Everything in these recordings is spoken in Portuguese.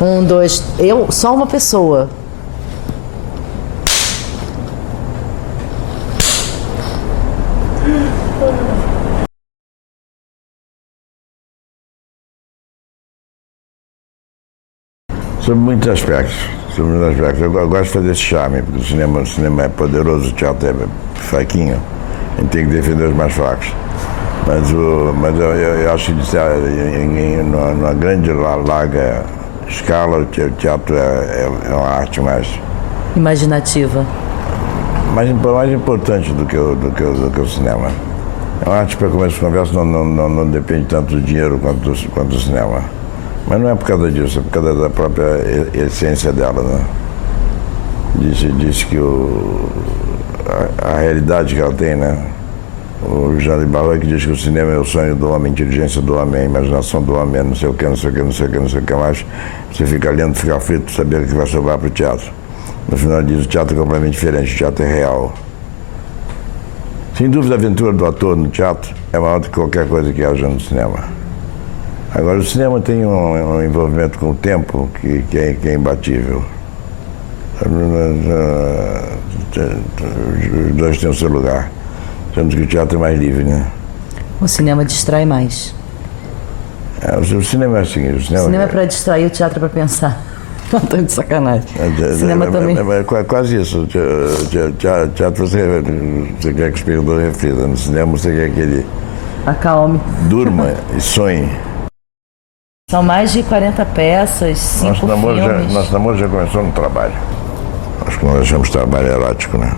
Um, dois, eu, só uma pessoa. Sobre muitos aspectos. Eu gosto de fazer esse charme, porque o cinema é poderoso, o teatro é fraquinho. A gente tem que defender os mais fracos. Mas eu acho que numa grande, larga escala, o teatro é uma arte mais imaginativa. mais importante do que o cinema. É uma arte, para começo de conversa, não depende tanto do dinheiro quanto do cinema. Mas não é por causa disso, é por causa da própria essência dela, né? Diz que a realidade que ela tem, né? O Jean de Barrois que diz que o cinema é o sonho do homem, a inteligência do homem, a imaginação do homem, não sei o que, não sei o que, não sei o que, não sei o que mais. Você fica lendo, fica frito, saber o que vai sobrar para o teatro. No final diz, o teatro é completamente diferente, o teatro é real. Sem dúvida, a aventura do ator no teatro é maior do que qualquer coisa que haja no cinema. Agora, o cinema tem um envolvimento com o tempo que é imbatível. Os dois têm o seu lugar. Sendo que o teatro é mais livre, né? O cinema distrai mais. O cinema é assim. O cinema é para distrair, o teatro é para pensar. Não estou de sacanagem. O cinema também. É quase isso. Teatro você quer que o espectador reflita. No cinema você quer que ele acalme, durma e sonhe. São mais de 40 peças, 5 filmes. Nosso namoro já começou no trabalho. Acho que nós achamos trabalho erótico, né?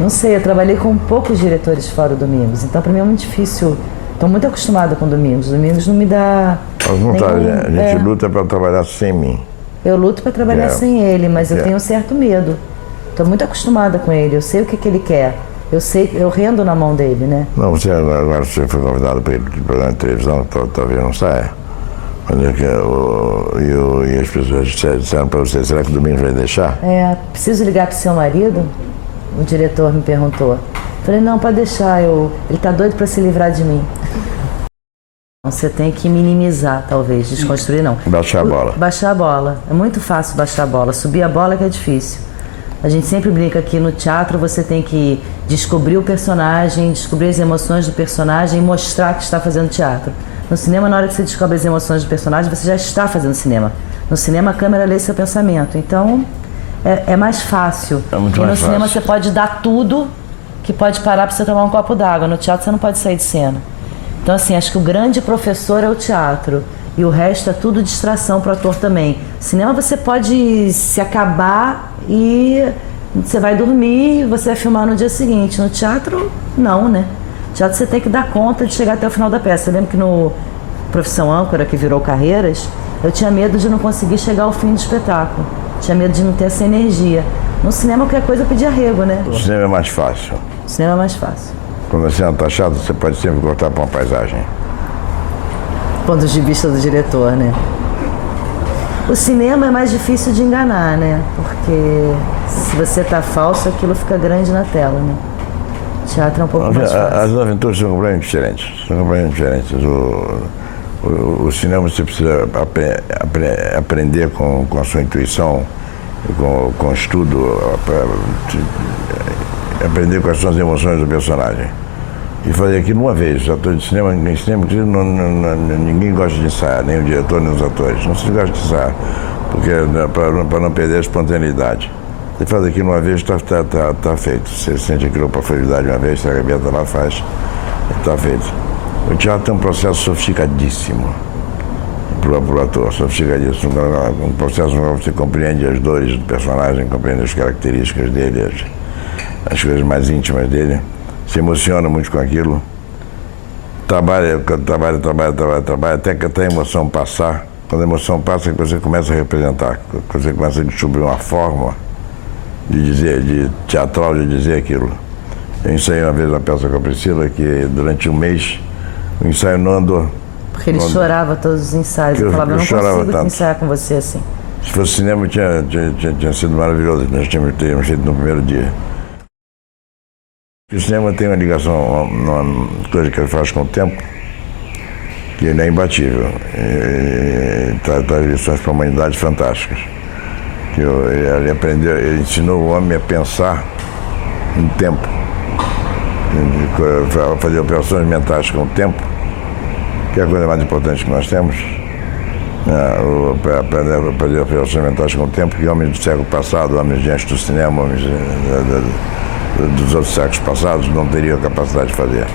Não sei, eu trabalhei com poucos diretores fora o Domingos, então para mim é muito difícil. Estou muito acostumada com Domingos. Domingos não me dá. A gente luta para trabalhar sem mim. Eu luto para trabalhar sem ele, mas eu tenho um certo medo. Estou muito acostumada com ele, eu sei o que ele quer. Eu rendo na mão dele, né? Não, agora você foi convidado para ir para o programa de televisão, talvez não saia. E as pessoas disseram para você, será que o Domingos vai deixar? Preciso ligar para o seu marido? O diretor me perguntou. Falei, não, pode deixar, ele está doido para se livrar de mim. Você tem que minimizar, talvez, desconstruir não. Baixar a bola. Baixar a bola. É muito fácil baixar a bola. Subir a bola que é difícil. A gente sempre brinca que no teatro você tem que descobrir o personagem, descobrir as emoções do personagem e mostrar que está fazendo teatro. No cinema, na hora que você descobre as emoções do personagem, você já está fazendo cinema. No cinema, a câmera lê seu pensamento. Então, é mais fácil. É muito e mais no cinema fácil. você pode dar tudo que pode parar para você tomar um copo d'água. No teatro você não pode sair de cena. Então, assim, acho que o grande professor é o teatro. E o resto é tudo distração para o ator também. Cinema você pode se acabar e você vai dormir, você vai filmar no dia seguinte. No teatro, não, né? No teatro você tem que dar conta de chegar até o final da peça. Eu lembro que no Profissão Âncora, que virou Carreiras, eu tinha medo de não conseguir chegar ao fim do espetáculo. Tinha medo de não ter essa energia. No cinema, qualquer coisa eu pedia arrego, né? O cinema é mais fácil. O cinema é mais fácil. Quando a cena está chata, você pode sempre cortar para uma paisagem. Ponto de vista do diretor, né? O cinema é mais difícil de enganar, né? Porque se você tá falso, aquilo fica grande na tela, né? O teatro é um pouco mais fácil. As aventuras são completamente diferentes. O cinema você precisa aprender com a sua intuição, com o estudo, aprender quais são as emoções do personagem. E fazer aquilo uma vez. Ator de cinema, em cinema, ninguém gosta de ensaiar, nem o diretor, nem os atores. Não se gosta de ensaiar, porque para não perder a espontaneidade. Você faz aquilo uma vez, está feito. Você sente aquilo para profundidade uma vez, você arrebenta lá, faz, está feito. O teatro tem um processo sofisticadíssimo para o ator, sofisticadíssimo. Um processo no qual você compreende as dores do personagem, compreende as características dele, as coisas mais íntimas dele. Se emociona muito com aquilo, trabalha, até que a emoção passar. Quando a emoção passa, você começa a representar, você começa a descobrir uma forma de teatral de dizer aquilo. Eu ensaiei uma vez uma peça com a Priscila, que durante um mês o ensaio não andou. Porque ele chorava todos os ensaios, eu falava, eu não consigo ensaiar com você assim. Se fosse cinema, tinha sido maravilhoso, nós tínhamos feito no primeiro dia. O cinema tem uma ligação, uma coisa que ele faz com o tempo, que ele é imbatível. Traz lições para a humanidade fantásticas. Ele ensinou o homem a pensar em tempo, a fazer operações mentais com o tempo, que é a coisa mais importante que nós temos. Aprender operações mentais com o tempo, que homens do século passado, homens diante do cinema, homens dos outros séculos passados não teriam capacidade de fazer.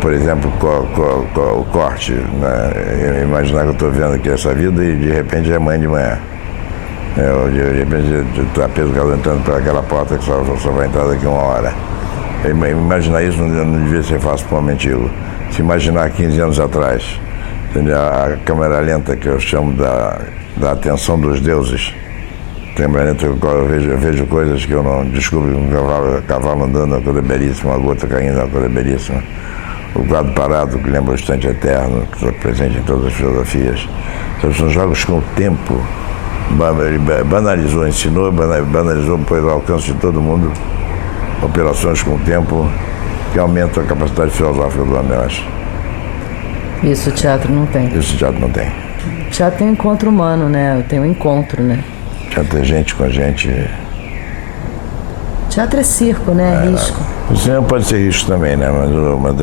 Por exemplo, o corte, né? Imaginar que eu estou vendo aqui essa vida e de repente é amanhã de manhã. De repente está pescado entrando por aquela porta que só vai entrar daqui 1 hora. Imaginar isso não devia ser fácil para um homem antigo. Se imaginar 15 anos atrás, a câmera lenta que eu chamo da atenção dos deuses, câmera lenta eu vejo coisas que eu não descubro, um cavalo andando, uma coisa belíssima, uma gota caindo, uma coisa belíssima. O quadro parado, que lembra o instante eterno, que está presente em todas as filosofias. Então, são jogos com o tempo. Ele banalizou, ensinou, banalizou, pôs ao alcance de todo mundo operações com o tempo que aumentam a capacidade filosófica do homem, eu acho. Isso o teatro não tem. Isso o teatro não tem. O teatro tem um encontro humano, né? Tem um encontro, né? O teatro é gente com gente. Teatro é circo, né? É risco. O cinema pode ser risco também, né? Mas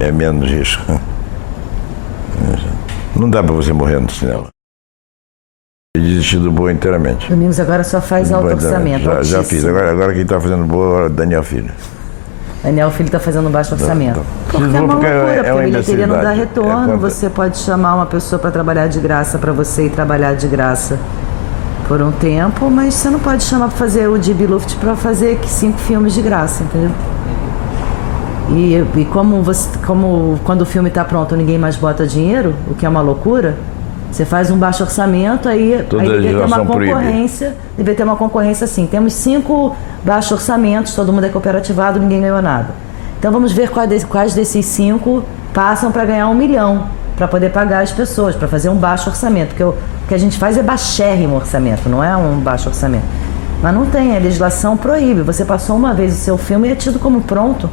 é menos risco. Não dá para você morrer no cinema. E desistir do Boa inteiramente. Domingos agora só faz alto orçamento. Já fiz. Agora quem está fazendo Boa é o Daniel Filho. Daniel Filho está fazendo baixo orçamento. Porque é uma loucura, porque a bilheteria não dá retorno. Você pode chamar uma pessoa para trabalhar de graça para você e trabalhar de graça por um tempo, mas você não pode chamar para fazer o DB Luft para fazer 5 filmes de graça, entendeu? E como quando o filme está pronto ninguém mais bota dinheiro, o que é uma loucura, você faz um baixo orçamento, aí deve ter uma concorrência, deve ter uma concorrência assim, temos 5 baixos orçamentos, todo mundo é cooperativado, ninguém ganhou nada. Então vamos ver quais desses 5 passam para ganhar 1 milhão, para poder pagar as pessoas, para fazer um baixo orçamento, porque o que a gente faz é baixérrimo orçamento, não é um baixo orçamento. Mas não tem, a legislação proíbe, você passou uma vez o seu filme e é tido como pronto.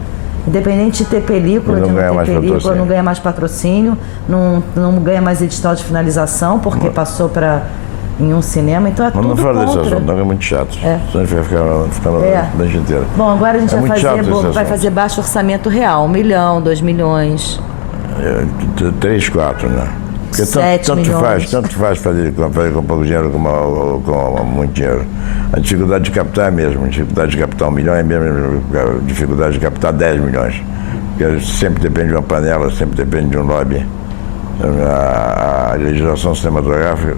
Independente de ter película, de não ter película, não ganha mais patrocínio, não ganha mais edital de finalização, porque passou em um cinema, então é tudo contra. Não fala desse assunto, não, é muito chato. Senão a gente vai ficar a noite inteira. Bom, agora a gente vai fazer baixo orçamento real, 1 milhão, 2 milhões. 3, 4, né? Porque 7 milhões. Tanto faz fazer com pouco dinheiro como com muito dinheiro. A dificuldade de captar é mesmo. A dificuldade de captar 1 milhão é mesmo a dificuldade de captar 10 milhões. Porque sempre depende de uma panela, sempre depende de um lobby. A legislação cinematográfica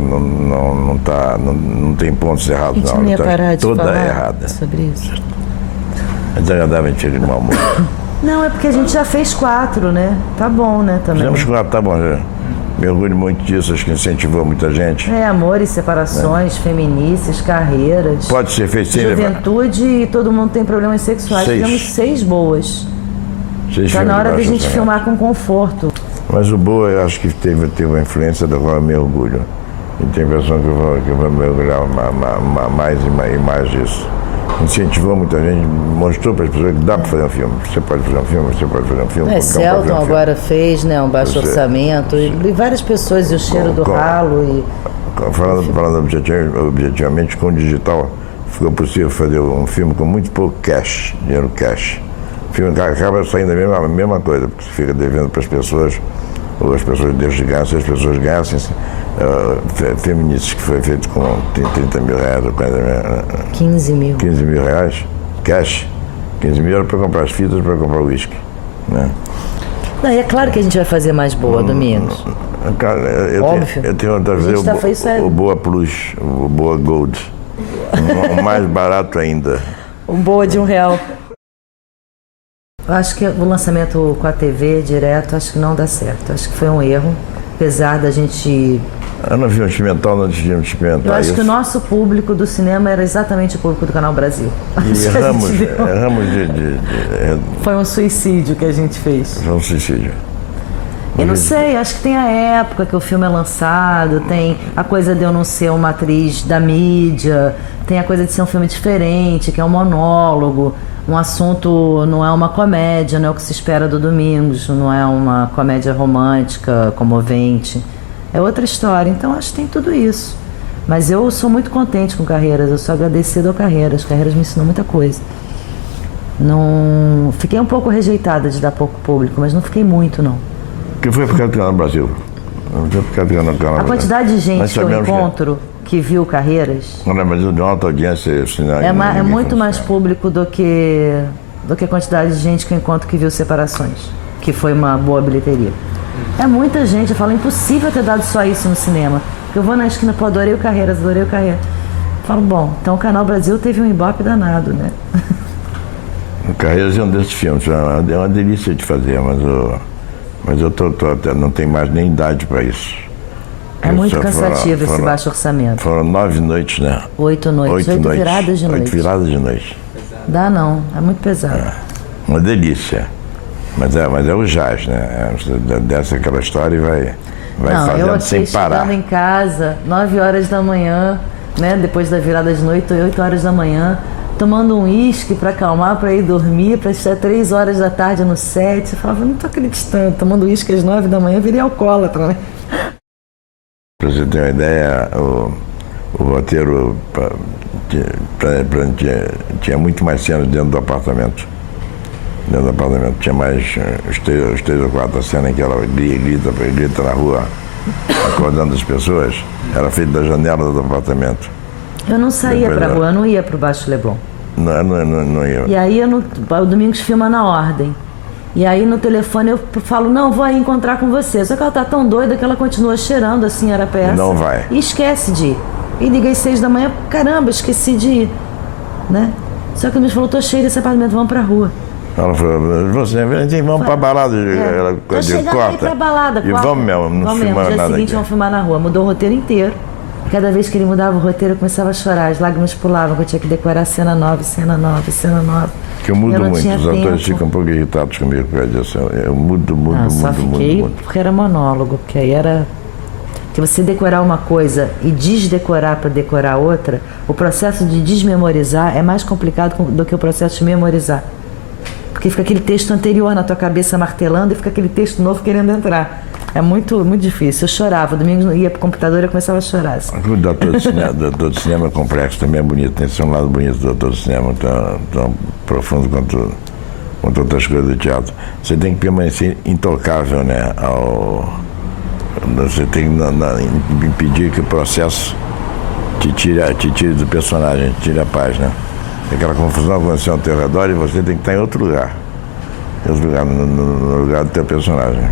não tem pontos errados, não. Está toda errada. Sobre isso. É desagradável a gente de mau humor. Não, é porque a gente já fez 4, né? Tá bom, né? Também. Fizemos 4, tá bom, já. Me orgulho muito disso, acho que incentivou muita gente. Amores, separações, feministas, carreiras. Pode ser feito sem juventude e todo mundo tem problemas sexuais. Tivemos 6 boas. Está na hora da gente filmar com conforto. Mas o Boa, eu acho que teve uma influência da qual eu me orgulho. E tenho a impressão que eu vou me orgulhar mais e mais disso. Incentivou muita gente, mostrou para as pessoas que dá para fazer um filme. Você pode fazer um filme, você pode fazer um filme. Celton agora fez, né, um baixo orçamento, e várias pessoas, e o cheiro do ralo. Falando objetivamente, com o digital, ficou possível fazer um filme com muito pouco cash, dinheiro cash. O filme acaba saindo a mesma coisa, porque você fica devendo para as pessoas, ou as pessoas deixam de ganhar, se as pessoas ganhassem. Feministas, que foi feito com 30 mil reais ou 40 mil. 15 mil. 15 mil reais, cash. 15 mil era para comprar as fitas, para comprar o uísque. Né? Não, e é claro que a gente vai fazer mais Boa, Domingos. Cara, eu tenho vontade de fazer o Boa Plus, o Boa Gold. O mais barato ainda. Um Boa de R$1. Eu acho que o lançamento com a TV direto, acho que não dá certo. Acho que foi um erro. Apesar da gente... Eu não vi um experimental, não decidimos experimentar. Eu acho que o nosso público do cinema era exatamente o público do Canal Brasil. E erramos Foi um suicídio que a gente fez. Foi um suicídio. Eu não sei, acho que tem a época que o filme é lançado, tem a coisa de eu não ser uma atriz da mídia, tem a coisa de ser um filme diferente, que é um monólogo. um assunto, não é uma comédia, não é o que se espera do Domingos, não é uma comédia romântica, comovente. É outra história. Então acho que tem tudo isso. Mas eu sou muito contente com Carreiras, eu sou agradecida ao Carreiras. Carreiras me ensinou muita coisa. Não fiquei um pouco rejeitada de dar pouco público, mas não fiquei muito, não. Que foi ficar no Brasil? A quantidade de gente que eu encontro que viu Carreiras mas de uma alta audiência é muito mais público do que a quantidade de gente que eu encontro que viu Separações, que foi uma boa bilheteria. É muita gente, eu falo, é impossível ter dado só isso no cinema. Eu vou na esquina, pô, adorei o Carreiras. Eu falo, bom, então o Canal Brasil teve um ibope danado, né? O Carreiras é um desses filmes, é uma delícia de fazer, mas eu não tenho mais nem idade para isso. É muito cansativo esse baixo orçamento. Foram 9 noites, né? 8 noites, 8 viradas de noite. 8 viradas de noite. Dá não, é muito pesado. Uma delícia. Mas é o jazz, né? Desce aquela história e vai fazendo sem parar. Chegando em casa, 9 horas da manhã, né? Depois da virada de noite, 8 horas da manhã, tomando um uísque para acalmar, para ir dormir, para estar 3 horas da tarde no set. Eu falava, não tô acreditando, tomando uísque às 9 da manhã, virei alcoólatra, né? Para você ter uma ideia, o roteiro tinha muito mais cenas dentro do apartamento. Dentro do apartamento tinha mais os 3 ou 4 cenas em que ela grita na rua, acordando as pessoas. Era feito da janela do apartamento. Eu não saía para a rua, eu não ia para o Baixo Leblon. Não ia. E aí o Domingos filma na ordem. E aí no telefone eu falo, não, vou aí encontrar com você. Só que ela tá tão doida que ela continua cheirando assim, era peça. Não vai. E esquece de ir. E liguei às 6 da manhã, caramba, esqueci de ir. Né? Só que o Domingos falou, tô cheio desse apartamento, vamos pra rua. Ela falou, vamos pra balada. Tô chegando aí pra balada. E vamos mesmo, não filmar nada. No dia seguinte vamos filmar na rua. Mudou o roteiro inteiro. Cada vez que ele mudava o roteiro eu começava a chorar. As lágrimas pulavam, que eu tinha que decorar cena nova. Que eu mudo muito, os atores ficam um pouco irritados comigo por causa disso. Eu mudo. Só fiquei porque era monólogo, porque aí era... Que você decorar uma coisa e desdecorar para decorar outra, o processo de desmemorizar é mais complicado do que o processo de memorizar. Porque fica aquele texto anterior na tua cabeça martelando e fica aquele texto novo querendo entrar. É muito, muito difícil. Eu chorava. Domingo ia pro computador e eu começava a chorar. Assim. O doutor de cinema complexo também é bonito. Tem esse um lado bonito do doutor de cinema, tão profundo quanto outras coisas do teatro. Você tem que permanecer intocável, né? Você tem que impedir que o processo te tire do personagem, te tire a paz, né? Aquela confusão aconteceu ao teu redor e você tem que estar em outro lugar. No lugar do teu personagem.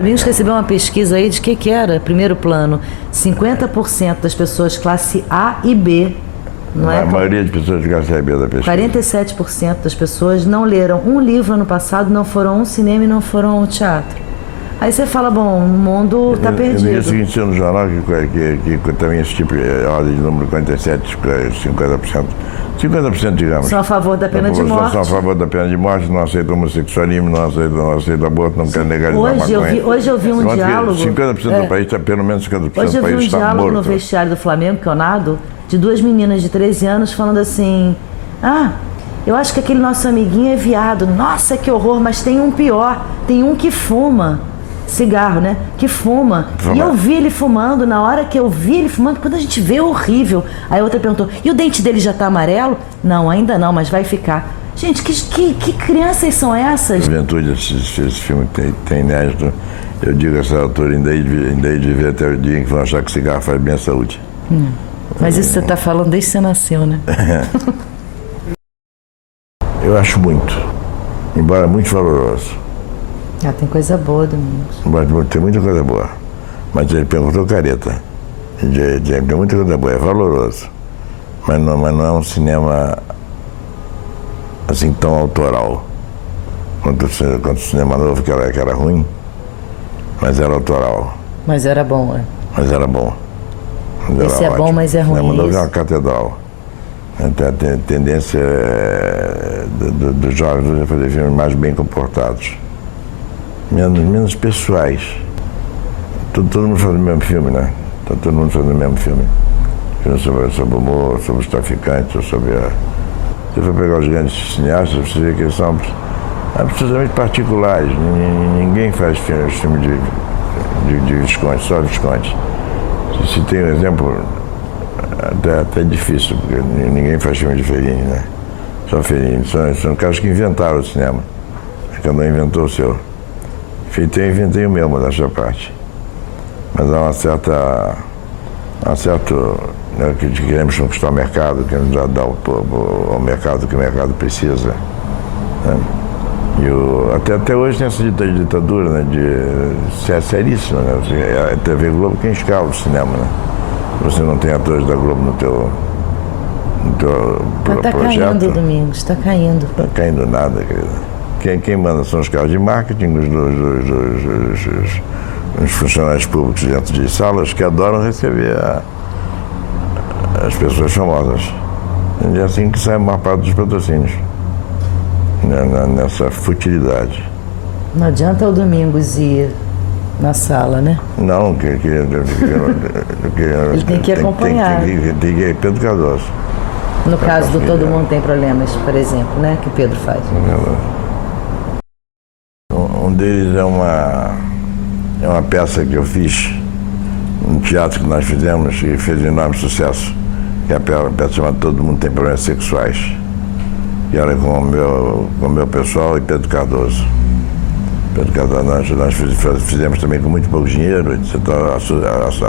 Domingos recebeu uma pesquisa aí de que era, primeiro plano, 50% das pessoas classe A e B, não é? A maioria de pessoas de classe A e B da pesquisa. 47% das pessoas não leram um livro ano passado, não foram a um cinema e não foram ao teatro. Aí você fala, bom, o mundo está perdido. No dia seguinte, no jornal, que também esse tipo de ordem de número 47, 50%. 50%, digamos. São a favor da pena de morte. São a favor da pena de morte, não aceitam homossexualismo, não aceitam aborto, não querem legalizar maconha. Hoje eu vi um diálogo... 50% do país, pelo menos 50% do país está morto. Hoje eu vi um diálogo no vestiário do Flamengo, que é o Nado, de 2 meninas de 13 anos falando assim, eu acho que aquele nosso amiguinho é viado, nossa, que horror, mas tem um pior, tem um que fuma. Cigarro, né? Que fuma. E eu vi ele fumando, na hora que eu vi ele fumando, quando a gente vê, é horrível. Aí a outra perguntou, e o dente dele já tá amarelo? Não, ainda não, mas vai ficar. Gente, que crianças são essas? Juventude, esse filme tem inédito. Eu digo a essa altura, ainda de viver até o dia em que vão achar que cigarro faz bem à saúde. Mas isso você tá falando desde que você nasceu, né? Eu acho muito. Embora muito valoroso. Tem coisa boa, Domingos. Tem muita coisa boa. Mas ele perguntou careta. Tem muita coisa boa, é valoroso. Mas não é um cinema assim tão autoral. Quanto o cinema novo, que era ruim, mas era autoral. Mas era bom, é. Mas era bom. Esse é bom, mas é ruim. O cinema novo é uma catedral. A tendência dos jovens a fazer filmes mais bem comportados. Menos pessoais. Todo mundo faz o mesmo filme, né? Todo mundo faz o mesmo filme. Filme sobre o humor, sobre os traficantes, sobre Se for pegar os grandes cineastas, você vê que eles são absolutamente particulares. Ninguém faz filme de Visconti, só Visconti. Se tem um exemplo, até difícil, porque ninguém faz filme de Fellini, né? Só Fellini. São caras que inventaram o cinema. Cada um inventou o seu. Eu inventei o meu, nessa parte. Mas há uma certa né, que queremos conquistar o mercado, queremos dar ao mercado o que o mercado precisa. Né? E até hoje tem essa ditadura, né, seríssima. Né? É a TV Globo quem escala o cinema. Né? Você não tem atores da Globo no teu projeto. Está caindo, Domingos, está caindo. Não está caindo nada, querida. Quem manda são os caras de marketing, os funcionários públicos dentro de salas que adoram receber as pessoas famosas. E é assim que sai a maior parte dos patrocínios. Nessa futilidade. Não adianta o Domingos ir na sala, né? Não, ele tem que acompanhar. Tem que ir Pedro Cardoso. No caso do Todo Mundo Tem Problemas, por exemplo, né? Que o Pedro faz. Um deles é uma peça que eu fiz no teatro que nós fizemos e fez enorme sucesso, que é a peça chamada Todo Mundo Tem Problemas Sexuais, que era com o meu pessoal e Pedro Cardoso. Pedro Cardoso, nós fizemos também com muito pouco dinheiro, etc.,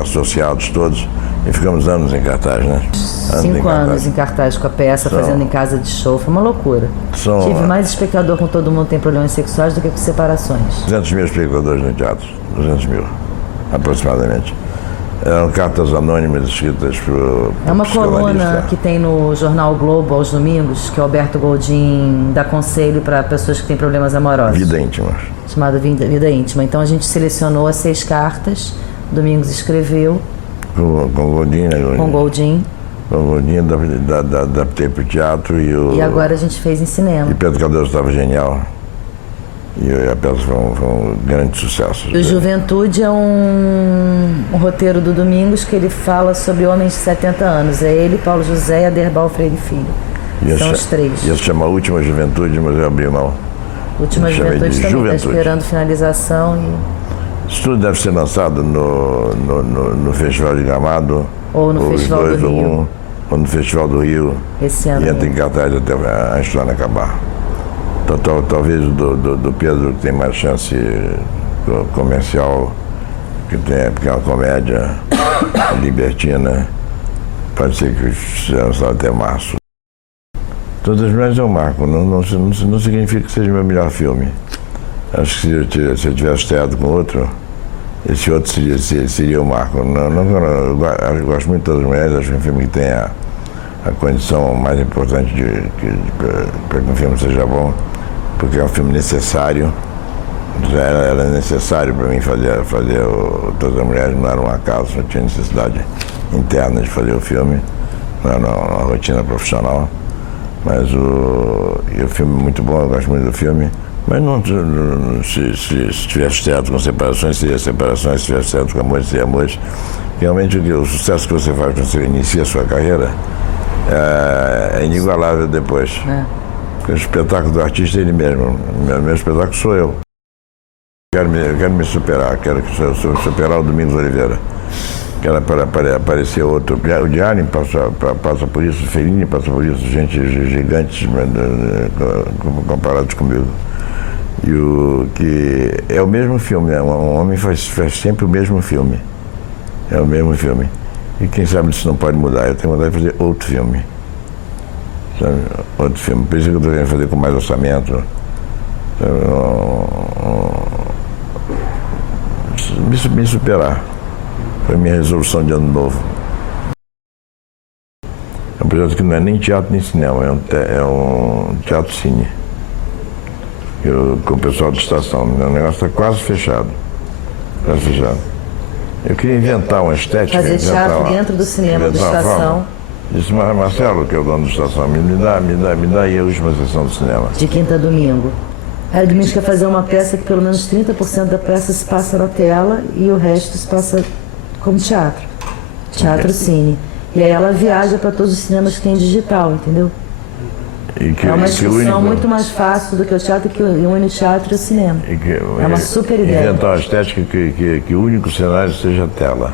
associados todos, e ficamos anos em cartaz, né? 5 anos em cartaz com a peça, fazendo em casa de show, foi uma loucura. Tive mais espectador com Todo Mundo Tem Problemas Sexuais do que com Separações. 200 mil espectadores no teatro, 200 mil, aproximadamente. Eram cartas anônimas escritas por É uma coluna que tem no jornal Globo aos domingos, que o Alberto Goldin dá conselho para pessoas que têm problemas amorosos. Vida íntima. Chamada Vida Íntima. Então a gente selecionou as 6 cartas, Domingos escreveu. Com Goldin, né? Com Goldin. Com Goldin, adaptei para o teatro e agora a gente fez em cinema. E Pedro Cardoso estava genial. E a peça foi um grande sucesso. O Juventude é um roteiro do Domingos que ele fala sobre homens de 70 anos. É ele, Paulo José e Aderbal Freire Filho. São os 3. Ia se chamar Última Juventude, mas eu abri mão. Última Juventude também está esperando finalização. Isso tudo deve ser lançado no Festival de Gramado. Ou no Festival do Rio. Ou no Festival do Rio. Esse ano. E entra em cartaz até a história acabar. Talvez do Pedro, que tem mais chance comercial, porque é uma comédia libertina, pode ser que seja até março. Todas as mulheres eu marco, não significa que seja o meu melhor filme. Acho que se eu tivesse estreado com outro, esse outro seria o marco. Eu gosto muito de Todas as Mulheres, acho que é um filme que tem a condição mais importante para que um filme seja bom, porque é um filme necessário. Já era necessário para mim fazer Todas as Mulheres, não era um acaso, não tinha necessidade interna de fazer o filme, não era uma rotina profissional. Mas o filme é muito bom, eu gosto muito do filme. Mas se tivesse teatro com separações, seria separações, se tivesse teatro com amores, seria amores. Realmente o sucesso que você faz quando você inicia a sua carreira é inigualável depois. Porque o espetáculo do artista é ele mesmo. Meu espetáculo sou eu. Eu quero me superar, quero superar o Domingos Oliveira. Quero aparecer outro. O Diário passa por isso, o Fellini passa por isso, gente gigantes comparados comigo. E que é o mesmo filme, né? Um homem faz sempre o mesmo filme. É o mesmo filme. E quem sabe isso não pode mudar. Eu tenho vontade de fazer outro filme. Sabe? Outro filme. Por isso que eu estou querendo fazer com mais orçamento. Me superar. Foi a minha resolução de ano novo. É um projeto que não é nem teatro nem cinema, é um teatro-cine. Com o pessoal de estação. O negócio está quase fechado. Quase fechado. Eu queria inventar uma estética. Fazer teatro dentro do cinema da estação. Disse, Marcelo, que é o dono da estação, me dá aí a última sessão do cinema. De quinta a domingo. Aí o Domingos quer fazer uma peça que pelo menos 30% da peça se passa na tela e o resto se passa como teatro. Teatro-cine. E aí ela viaja para todos os cinemas que tem digital, entendeu? E que, É uma e que o discussão único- muito mais fácil do que o teatro, que une o teatro e o cinema. e que- É uma super ideia. Inventar uma estética que o único cenário seja a tela.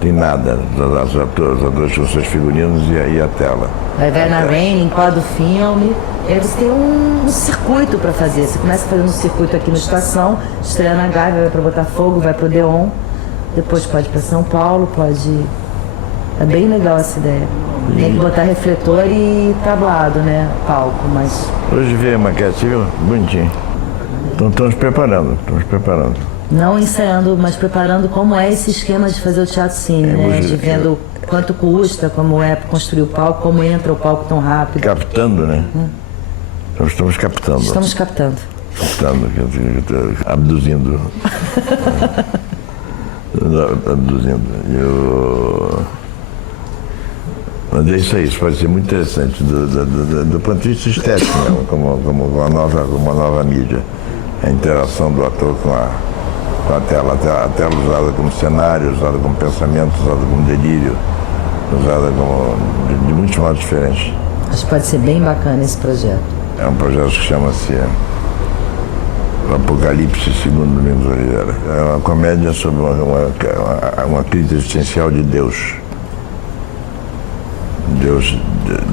Tem nada, os atores com seus figurinos e a tela. Aí vai na Rain, enquadra o filme, e aí você tem um circuito para fazer. Você começa fazendo um circuito aqui no Estação, estreia na Gávea, vai para Botafogo, vai para o Odeon, depois pode para São Paulo, pode... É bem legal essa ideia. Tem que botar refletor e tablado, né? Palco, mas... Hoje veio a maquete, viu? Bonitinho. Então estamos preparando. Não ensaiando, mas preparando como é esse esquema de fazer o teatro-cine, né? hoje- De vendo quanto custa, como é construir o palco, como entra o palco tão rápido. Captando, né? Nós estamos captando. Estamos captando. Abduzindo. Abduzindo. Mas é isso aí, isso pode ser muito interessante do ponto de vista estético mesmo, como uma nova mídia. A interação do ator com a tela. A tela usada como cenário, usada como pensamento, usada como delírio, usada como de muitos modos diferentes. Acho que pode ser bem bacana esse projeto. É um projeto que chama-se O Apocalipse segundo Domingos Oliveira. É uma comédia sobre uma crise existencial de Deus.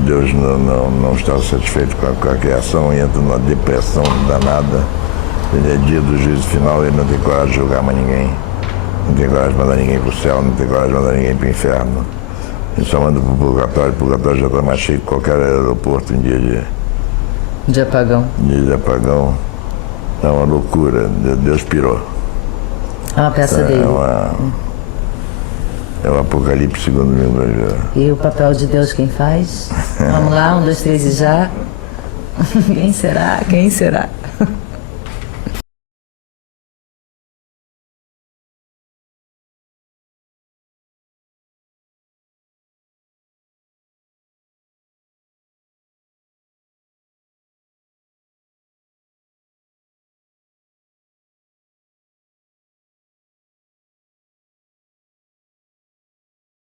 Deus não está satisfeito com a criação e entra numa depressão danada. Ele é dia do juízo final, ele não tem coragem de julgar mais ninguém. Não tem coragem de mandar ninguém para o céu, não tem coragem de mandar ninguém para o inferno. Ele só manda para o purgatório. O purgatório já está mais cheio que qualquer aeroporto em dia De apagão. de apagão. É uma loucura. Deus pirou. É uma peça dele. É o Apocalipse segundo Domingos Oliveira. E o papel de Deus quem faz? Vamos lá, 1, 2, 3 e já. Quem será? Quem será?